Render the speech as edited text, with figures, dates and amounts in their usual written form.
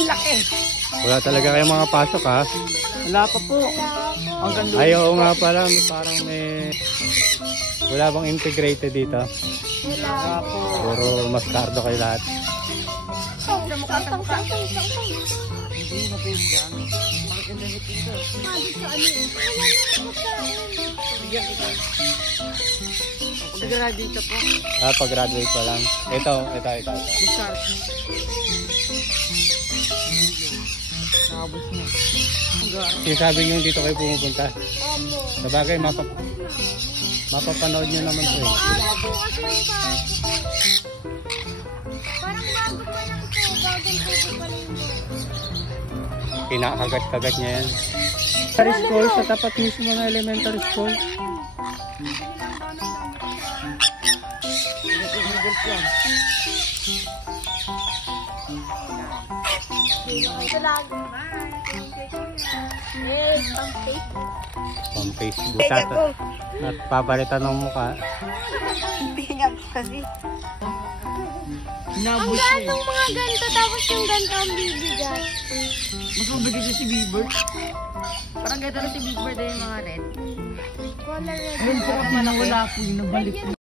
Laki. Wala talaga kayong mga pasok ha? Wala pa po. Ang ganda. Ay, oo nga pala. Parang may... Wala bang integrated dito? Wala po. Puro maskardo kayo lahat. Hindi na po yan. Bakit ang dahil ito? Bigyan kita. Pag-graduate po. Ah, pag-graduate pa lang. Ito. Mag-start. Nakabos mo. Sinasabi nyo dito kayo pumupunta. Sabagay, mapapanood nyo naman ito eh. Parang bago pa lang ito. Bagong po pa lang ito. Kinakagat-kagat niya yan. Elementary school, sa tapat mismo ng elementary school. Ito lang. Pang-Facebook. At papalitan ng mukha. Pingat kasi. Ang Nabos gaan niya. ng mga ganito, tapos yung ganito ang bibigat. Mas mabigat na si Bieber. Parang ganito na si Bieber din yung mga red. Wala red. Ayun, sarap na nawala po yung nabalik.